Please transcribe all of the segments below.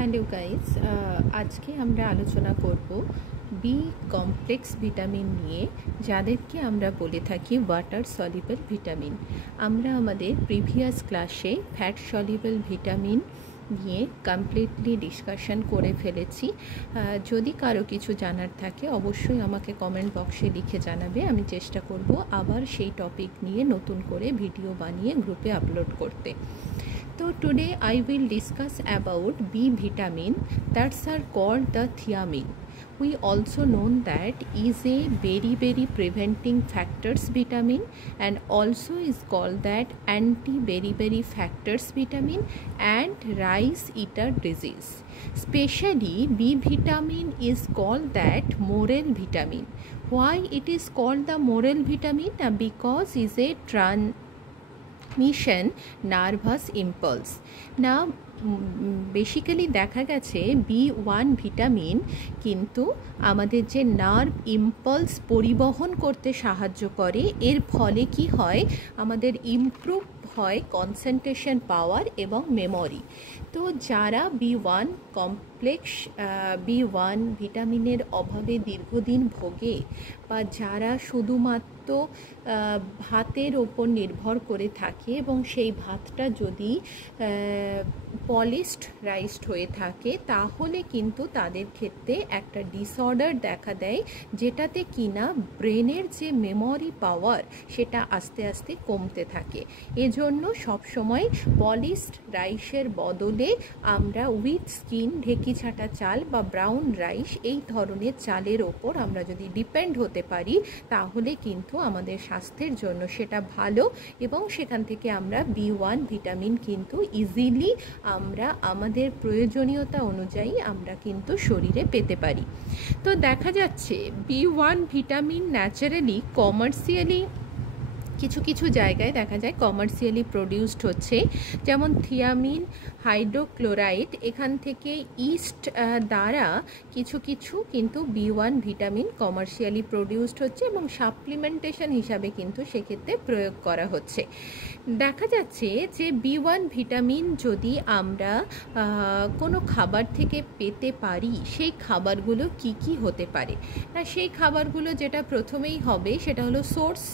Hello guys, আজকে আমরা আলোচনা করব বি কমপ্লেক্স ভিটামিন নিয়ে, যাদেরকে আমরা বলে থাকি ওয়াটার সলিবল ভিটামিন। আমরা আমাদের প্রিভিয়াস ক্লাসে ফ্যাট সলিবল ভিটামিন নিয়ে কমপ্লিটলি ডিসকাশন করে ফেলেছি। যদি কারো কিছু জানার থাকে অবশ্যই আমাকে কমেন্ট বক্সে লিখে জানাবে। আমি চেষ্টা করব আবার সেই টপিক নিয়ে নতুন করে ভিডিও বানিয়ে গ্রুপে আপলোড করতে। So today I will discuss about B vitamin, that's are called the thiamine. We also known that is a very preventing factors vitamin, and also is called that anti-beriberi factors vitamin and rice eater disease. Specially B vitamin is called that moral vitamin. Why it is called the moral vitamin? Because is a mission nervous impulse না। Basically দেখা গেছে B1 vitamin কিন্তু আমাদের যে nerve impulse পরিবহন করতে সাহায্য করে। এর ফলে কি হয়, আমাদের ইমপ্রুভ হয় কনসেন্ট্রেশন পাওয়ার এবং মেমোরি। তো যারা B1 কমপ্লেক্স B1 ভিটামিনের অভাবে দীর্ঘদিন ভোগে, বা যারা শুধুমাত্র ভাতের ওপর নির্ভর করে থাকে এবং সেই ভাতটা যদি পলিশড রাইসড হয়ে থাকে, তাহলে কিন্তু তাদের ক্ষেত্রে একটা ডিসঅর্ডার দেখা দেয়, যেটাতে কিনা ব্রেনের যে মেমোরি পাওয়ার সেটা আস্তে আস্তে কমতে থাকে। এজন্য সবসময় পলিশড রাইসের বদলে আমরা উইথ স্কিন ঢেকি ছাটা চাল বা ব্রাউন রাইস এই ধরনের চালের ওপর আমরা যদি ডিপেন্ড হতে পারি, তাহলে কিন্তু আমাদের স্বাস্থ্যের জন্য সেটা ভালো, এবং সেখান থেকে আমরা B1 ভিটামিন কিন্তু ইজিলি আমরা আমাদের প্রয়োজনীয়তা অনুযায়ী আমরা কিন্তু শরীরে পেতে পারি। তো দেখা যাচ্ছে B1 ভিটামিন ন্যাচারালি কমার্শিয়ালি কিছু জায়গায় দেখা যায় কমার্শিয়ালি প্রডিউসড হচ্ছে, যেমন থিয়ামিন হাইড্রোক্লোরাইড, এখান থেকে ইস্ট দ্বারা কিছু কিন্তু B1 ভিটামিন কমার্শিয়ালি প্রডিউসড হচ্ছে এবং সাপ্লিমেন্টেশন হিসাবে কিন্তু সেক্ষেত্রে প্রয়োগ করা হচ্ছে। দেখা যাচ্ছে যে B1 ভিটামিন যদি আমরা কোনো খাবার থেকে পেতে পারি, সেই খাবারগুলো কি হতে পারে না, সেই খাবারগুলো যেটা প্রথমেই হবে সেটা হলো সোর্স।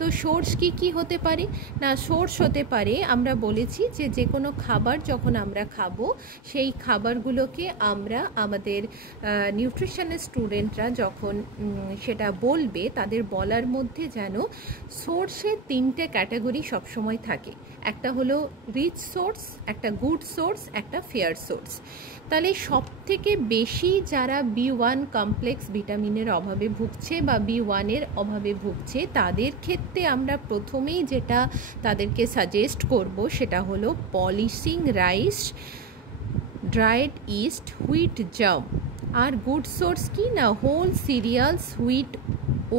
তো সোর্স কি হতে পারে না, সোর্স হতে পারে, আমরা বলেছি যে কোনো খাবার যখন আমরা খাবো, সেই খাবারগুলোকে আমরা আমাদের নিউট্রিশনের স্টুডেন্টরা যখন সেটা বলবে, তাদের বলার মধ্যে যেন সোর্সের 3টে ক্যাটাগরি সবসময় থাকে। একটা হলো রিচ সোর্স, একটা গুড সোর্স, একটা ফেয়ার সোর্স। তাহলে সব থেকে বেশি যারা B1 কমপ্লেক্স ভিটামিনের অভাবে ভুগছে বা B1 এর অভাবে ভুগছে, তাদের ক্ষেত্রে আমরা প্রথমেই যেটা তাদেরকে সাজেস্ট করব সেটা হলো polishing rice, dried yeast, wheat germ. আর গুড সোর্স কি না, whole cereals, wheat,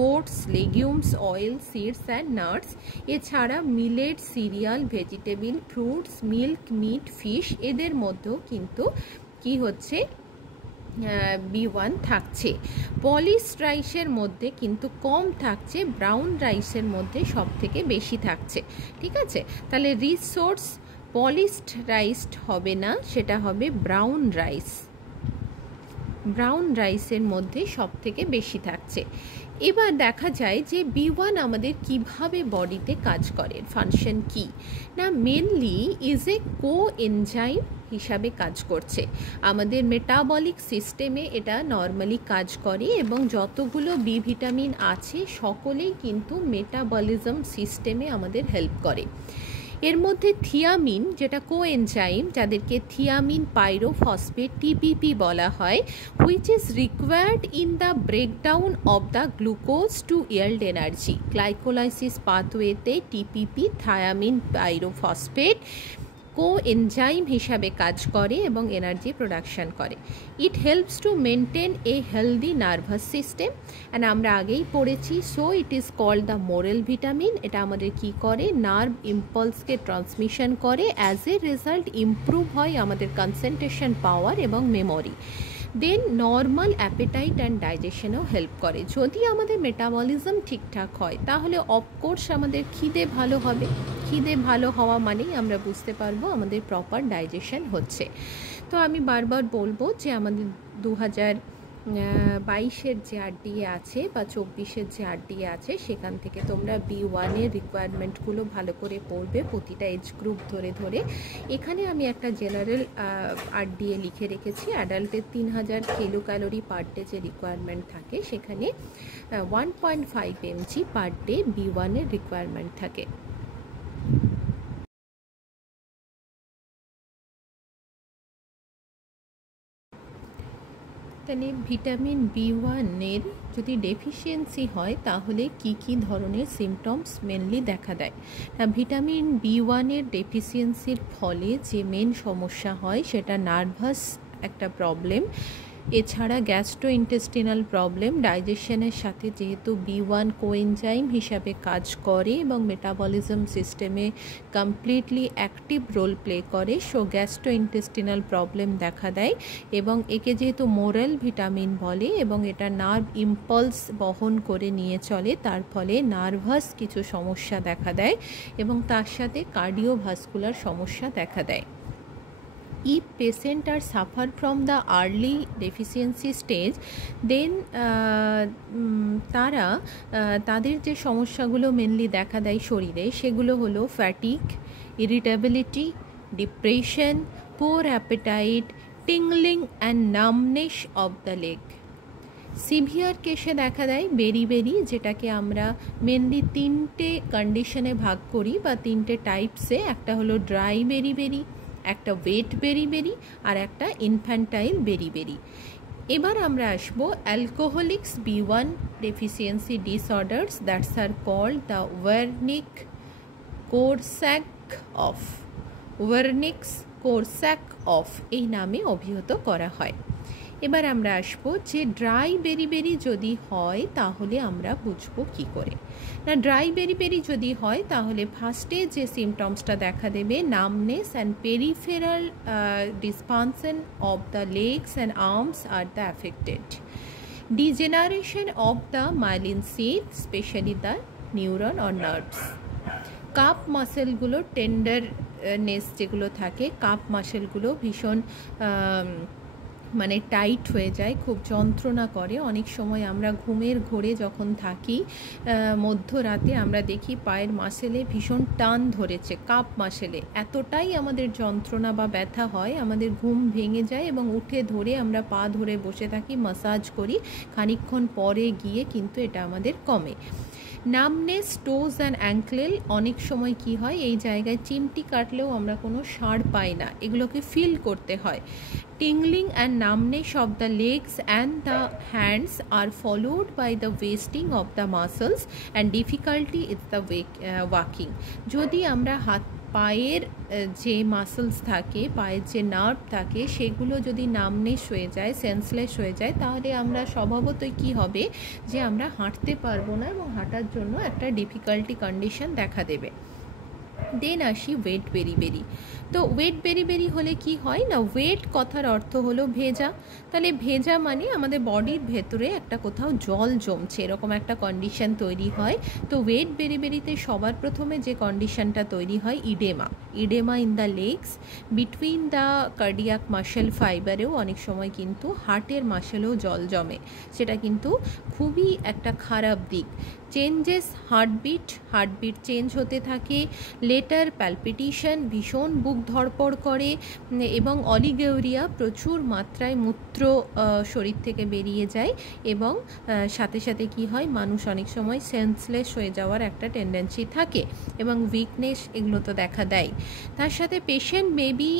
oats, legumes, oil, seeds and nuts. এছাড়া millet, cereal, vegetable, fruits, milk, meat, fish, এদের মধ্যেও কিন্তু কি হচ্ছে B1 থাকছে। পলিশড রাইসের মধ্যে কিন্তু কম থাকছে, ব্রাউন রাইসের মধ্যে সব থেকে বেশি থাকছে। ঠিক আছে, তাহলে রিচ সোর্স পলিশড রাইস হবে না, সেটা হবে ব্রাউন রাইস। ব্রাউন রাইসের মধ্যে সব থেকে বেশি থাকছে। এবার দেখা যায় যে B1 আমাদের কিভাবে বডিতে কাজ করে, ফাংশন কি না, মেনলি ইজ এ কোএনজাইম হিসাবে কাজ করছে। আমাদের মেটাবলিক সিস্টেমে এটা নর্মালি কাজ করে, এবং যতগুলো B ভিটামিন আছে সকলেই কিন্তু মেটাবলিজম সিস্টেমে আমাদের হেল্প করে। এর মধ্যে থিয়ামিন, যেটা কোএনজাইম, যাদেরকে থিয়ামিন পাইরোফসফেট TPP বলা হয়, which is required in the breakdown of the glucose to yield energy. Glycolysis পাথওয়েতে TPP থায়ামিন পাইরোফসফেট কোএনজাইম হিসাবে কাজ করে এবং এনার্জি প্রোডাকশন করে। It helps to maintain a healthy nervous system, and আমরা আগেই পড়েছি, so it is called the moral vitamin. এটা আমাদের কি করে, নার্ভ ইম্পালসকে ট্রান্সমিশন করে, অ্যাজ এ রেজাল্ট ইমপ্রুভ হয় আমাদের কনসেন্ট্রেশন পাওয়ার এবং memory. Then normal appetite and ডাইজেশনেও help করে। যদি আমাদের মেটাবলিজম ঠিকঠাক হয়, তাহলে অফকোর্স আমাদের খিদে ভালো হবে। খিদে ভালো হওয়া মানেই আমরা বুঝতে পারবো আমাদের প্রপার ডাইজেশন হচ্ছে। তো আমি বারবার বলবো যে আমাদের 2022-এর যে আরডিএ আছে বা 24-এর যে আরডিএ আছে সেখান থেকে তোমরা B1-এর রিকোয়ারমেন্টগুলো ভালো করে পড়বে প্রতিটা এজ গ্রুপ ধরে ধরে। এখানে আমি একটা জেনারেল আরডিএ লিখে রেখেছি। অ্যাডাল্টের 3000 কিলো ক্যালোরি পার ডে যে রিকোয়ারমেন্ট থাকে, সেখানে 1.5 mg পার ডে B1-এর রিকোয়ারমেন্ট থাকে। তাহলে ভিটামিন B1-এর যদি ডেফিসিয়েন্সি হয় তাহলে কি ধরনের সিমটমস মেনলি দেখা দেয়? ভিটামিন B1-এর ডেফিসিয়েন্সির ফলে যে মেন সমস্যা হয় সেটা নার্ভাস একটা প্রবলেম, এছাড়া গ্যাস্ট্রোইন্টেস্টিনাল প্রবলেম। ডাইজেশনের সাথে যেহেতু B1 কোএনজাইম হিসাবে কাজ করে এবং মেটাবলিজম সিস্টেমে কমপ্লিটলি অ্যাক্টিভ রোল প্লে করে, সো গ্যাস্ট্রোইন্টেস্টিনাল প্রবলেম দেখা দেয়। এবং একে যেহেতু মোরাল ভিটামিন বলে এবং এটা নার্ভ ইম্পালস বহন করে নিয়ে চলে, তার ফলে নার্ভাস কিছু সমস্যা দেখা দেয় এবং তার সাথে কার্ডিওভাস্কুলার সমস্যা দেখা দেয়। If patient are suffer from the early deficiency stage, then তারা তাদের যে সমস্যাগুলো মেনলি দেখা দেয় শরীরে সেগুলো হলো fatigue, irritability, depression, poor appetite, tingling and numbness of the leg. Severe কেসে দেখা দেয় বেরি, যেটাকে আমরা মেনলি 3টে কন্ডিশনে ভাগ করি বা 3টে টাইপসে। একটা হলো ড্রাই বেরি, একটা ওয়েট বেরি আর একটা ইনফ্যান্টাইল বেরি। এবার আমরা আসবো alcoholics B1 deficiency disorders that's are called the Wernicke Korsakoff of এই নামে অভিহিত করা হয়। এবার আমরা আসবো যে ড্রাই বেরি যদি হয় তাহলে আমরা বুঝবো কি করে। না, ড্রাই বেরি যদি হয় তাহলে ফার্স্টে যে সিমটমসটা দেখা দেবে, numbness and peripheral dysfunction of the legs and arms are the affected, degeneration of the myelin sheath specially the neuron or nerves. Calf মাসেলগুলো টেন্ডারনেস যেগুলো থাকে, কাপ মাসেলগুলো ভীষণ মানে টাইট হয়ে যায়, খুব যন্ত্রণা করে। অনেক সময় আমরা ঘুমের ঘোরে যখন থাকি মধ্যরাতে আমরা দেখি পায়ের মাসেলে ভীষণ টান ধরেছে, কাপ মাসেলে এতটাই আমাদের যন্ত্রণা বা ব্যথা হয়, আমাদের ঘুম ভেঙে যায় এবং উঠে ধরে আমরা পা ধরে বসে থাকি, মাসাজ করি, খানিকক্ষণ পরে গিয়ে কিন্তু এটা আমাদের কমে। নামনেস টোজ অ্যান্ড অ্যাঙ্কলেল, অনেক সময় কি হয় এই জায়গায় চিমটি কাটলেও আমরা কোনো সাড় পাই না, এগুলোকে ফিল করতে হয়। tingling and numbness of the legs and the hands are followed by the wasting of the muscles and difficulty in the walking. যদি আমরা পায়ের যে মাসলস থাকে, পায়ের যে নার্ভ থাকে, সেগুলো যদি নামনেস হয়ে যায়, সেন্সলেস হয়ে যায়, তাহলে আমরা স্বভাবতই কি হবে যে আমরা হাঁটতে পারবো না এবং হাঁটার জন্য একটা ডিফিকাল্টি কন্ডিশন দেখা দেবে। দেন আসি ওয়েট বেরি। তো ওয়েট বেরি হলে কি হয় না, ওয়েট কথার অর্থ হলো ভেজা, তাহলে ভেজা মানে আমাদের বডির ভেতরে একটা কোথাও জল জমছে, এরকম একটা কন্ডিশন তৈরি হয়। তো ওয়েট বেরিতে সবার প্রথমে যে কন্ডিশনটা তৈরি হয় oedema in the legs, between the cardiac muscle ফাইবারেও অনেক সময় কিন্তু হার্টের মাসেলেও জল জমে, সেটা কিন্তু খুবই একটা খারাপ দিক। চেঞ্জেস হার্টবিট চেঞ্জ হতে থাকে, লেটার প্যালপিটেশন, ভীষণ বুক ধড়পড় করে এবং অলিগেউরিয়া, প্রচুর মাত্রায় মূত্র শরীর থেকে বেরিয়ে যায় এবং সাথে সাথে কি হয়, মানুষ অনেক সময় সেন্সলেস হয়ে যাওয়ার একটা টেন্ডেন্সি থাকে এবং উইকনেস, এগুলো তো দেখা দেয়। তার সাথে patient may be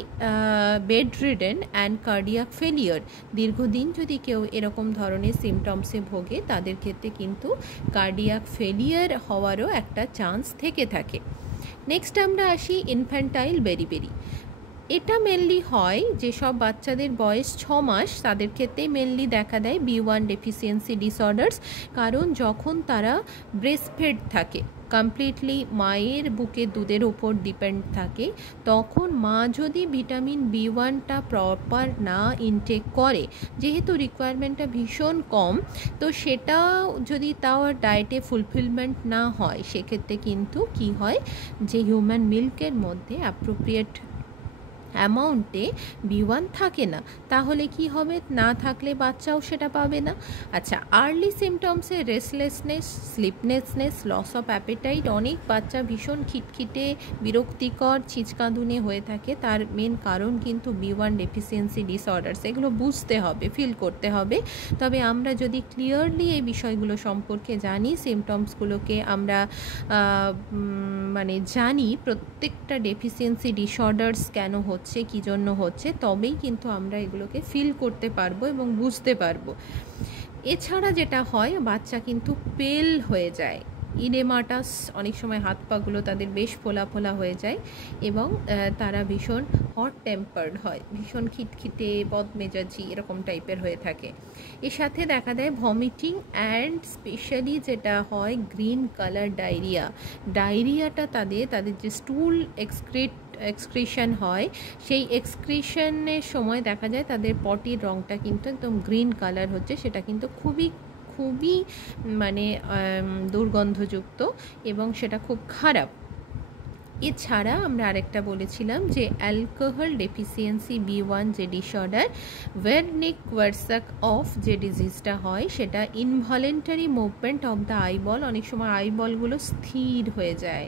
bed ridden and cardiac failure, দীর্ঘদিন যদি কেউ এরকম ধরনের সিমটমসে ভোগে তাদের ক্ষেত্রে কিন্তু কার্ডিয়াক ফেলিয়ার হওয়ারও একটা চান্স থেকে থাকে। নেক্সট আমরা আসি ইনফ্যান্টাইল বেরি। এটা মেনলি হয় যেসব বাচ্চাদের বয়স 6 মাস, তাদের ক্ষেত্রেই মেনলি দেখা দেয় B1 ডেফিসিয়েন্সি ডিসঅর্ডার্স, কারণ যখন তারা ব্রেস্টফেড থাকে, কমপ্লিটলি মায়ের বুকে দুধের ওপর ডিপেন্ড থাকে, তখন মা যদি ভিটামিন B1টা প্রপার না ইনটেক করে, যেহেতু রিকোয়ারমেন্টটা ভীষণ কম, তো সেটা যদি তাও ডায়েটে ফুলফিলমেন্ট না হয়, সেক্ষেত্রে কিন্তু কি হয় যে হিউম্যান মিল্কের মধ্যে অ্যাপ্রোপ্রিয়েট অ্যামাউন্টে B1 থাকে না, তাহলে কি হবে? না থাকলে বাচ্চাও সেটা পাবে না। আচ্ছা, আর্লি সিমটমসে restlessness, sleeplessness, loss of appetite, অনেক বাচ্চা ভীষণ খিটখিটে, বিরক্তিকর, ছিচকাঁদুনে হয়ে থাকে। তার মেন কারণ কিন্তু B1 ডেফিসিয়েন্সি ডিসঅর্ডারস। এগুলো বুঝতে হবে, ফিল করতে হবে। তবে আমরা যদি ক্লিয়ারলি এই বিষয়গুলো সম্পর্কে জানি, সিমটমসগুলোকে আমরা মানে জানি প্রত্যেকটা ডেফিসিয়েন্সি ডিসঅর্ডারস কেন হচ্ছে, কী জন্য হচ্ছে, তবেই কিন্তু আমরা এগুলোকে ফিল করতে পারবো এবং বুঝতে পারবো। এছাড়া যেটা হয়, বাচ্চা কিন্তু পেল হয়ে যায়, ইডেমাটাস, অনেক সময় হাত পাগুলো তাদের বেশ ফোলা ফোলা হয়ে যায় এবং তারা ভীষণ হট টেম্পার্ড হয়, ভীষণ খিটখিটে, বদমেজাজি এরকম টাইপের হয়ে থাকে। এর সাথে দেখা দেয় ভমিটিং অ্যান্ড স্পেশালি যেটা হয় গ্রিন কালার ডায়রিয়াটা তাদের যে স্টুল এক্সক্রিশন হয়, সেই এক্সক্রিশনের সময় দেখা যায় তাদের পটির রঙটা কিন্তু একদম গ্রিন কালার হচ্ছে। সেটা কিন্তু খুবই মানে দুর্গন্ধযুক্ত এবং সেটা খুব খারাপ। এছাড়া আমরা আরেকটা বলেছিলাম যে অ্যালকোহল ডেফিসিয়েন্সি B1 যে ডিসঅর্ডার, ওয়ার্নিক-কোয়ারসাক অফ যে ডিজিজটা হয়, সেটা involuntary movement of the eyeball, অনেক সময় আইবলগুলো স্থির হয়ে যায়,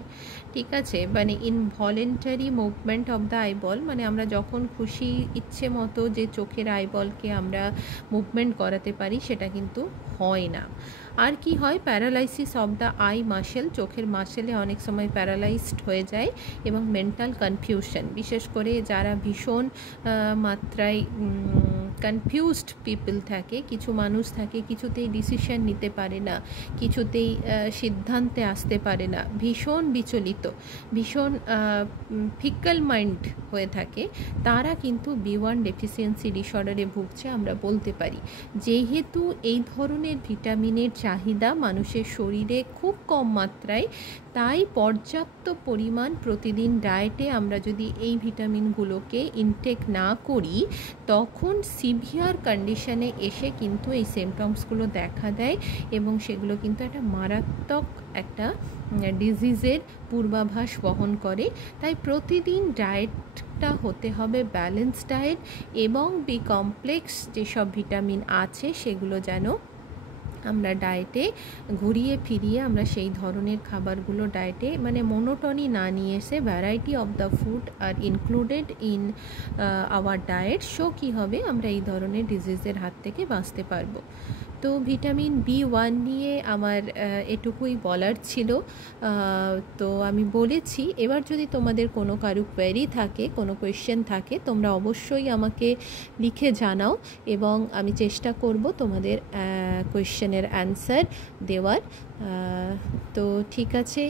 ঠিক আছে? মানে involuntary movement of the eyeball মানে আমরা যখন খুশি ইচ্ছে মতো যে চোখের আইবলকে আমরা মুভমেন্ট করাতে পারি, সেটা কিন্তু হয় না। আর কি হয়? Paralysis of the I muscle, চোখের মাসেলে অনেক সময় প্যারালাইজড হয়ে যায় এবং মেন্টাল কনফিউশন, বিশেষ করে যারা ভীষণ মাত্রায় কনফিউজড পিপল থাকে, কিছু মানুষ থাকে কিছুতেই ডিসিশন নিতে পারে না, কিছুতেই সিদ্ধান্তে আসতে পারে না, ভীষণ বিচলিত, ভীষণ ফিক্যাল মাইন্ড হয়ে থাকে, তারা কিন্তু B1 ডেফিসিয়েন্সি ডিসঅর্ডারে ভুগছে আমরা বলতে পারি। যেহেতু এই ধরনের ভিটামিনের চাহিদা মানুষের শরীরে খুব কম মাত্রায়, তাই পর্যাপ্ত পরিমাণ প্রতিদিন ডায়েটে আমরা যদি এই ভিটামিনগুলোকে ইনটেক না করি, তখন সিভিয়ার কন্ডিশনে এসে কিন্তু এই সিমটমসগুলো দেখা দেয় এবং সেগুলো কিন্তু একটা মারাত্মক একটা ডিজিজের পূর্বাভাস বহন করে। তাই প্রতিদিন ডায়েটটা হতে হবে ব্যালেন্স ডায়েট এবং বি কমপ্লেক্স যেসব ভিটামিন আছে সেগুলো যেন আমরা ডায়েটে ঘুরিয়ে ফিরিয়ে আমরা সেই ধরনের খাবারগুলো ডায়েটে মানে মোনোটনি না নিয়ে এসে variety of the food are included in our diet, so কী হবে? আমরা এই ধরনের ডিজিজের হাত থেকে বাঁচতে পারবো। তো ভিটামিন B1 নিয়ে আমার এটুকুই বলার ছিল। তো আমি বলেছি, এবার যদি তোমাদের কোনো কারো কোয়েরি থাকে, কোনো কোয়েশ্চেন থাকে, তোমরা অবশ্যই আমাকে লিখে জানাও এবং আমি চেষ্টা করব তোমাদের কোয়েশ্চেনের অ্যান্সার দেওয়ার। তো ঠিক আছে,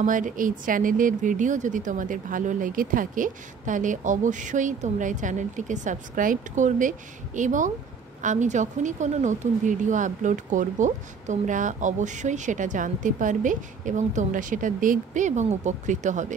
আমার এই চ্যানেলের ভিডিও যদি তোমাদের ভালো লেগে থাকে তাহলে অবশ্যই তোমরা এই চ্যানেলটিকে সাবস্ক্রাইব করবে এবং আমি যখনই কোনো নতুন ভিডিও আপলোড করব তোমরা অবশ্যই সেটা জানতে পারবে এবং তোমরা সেটা দেখবে এবং উপকৃত হবে।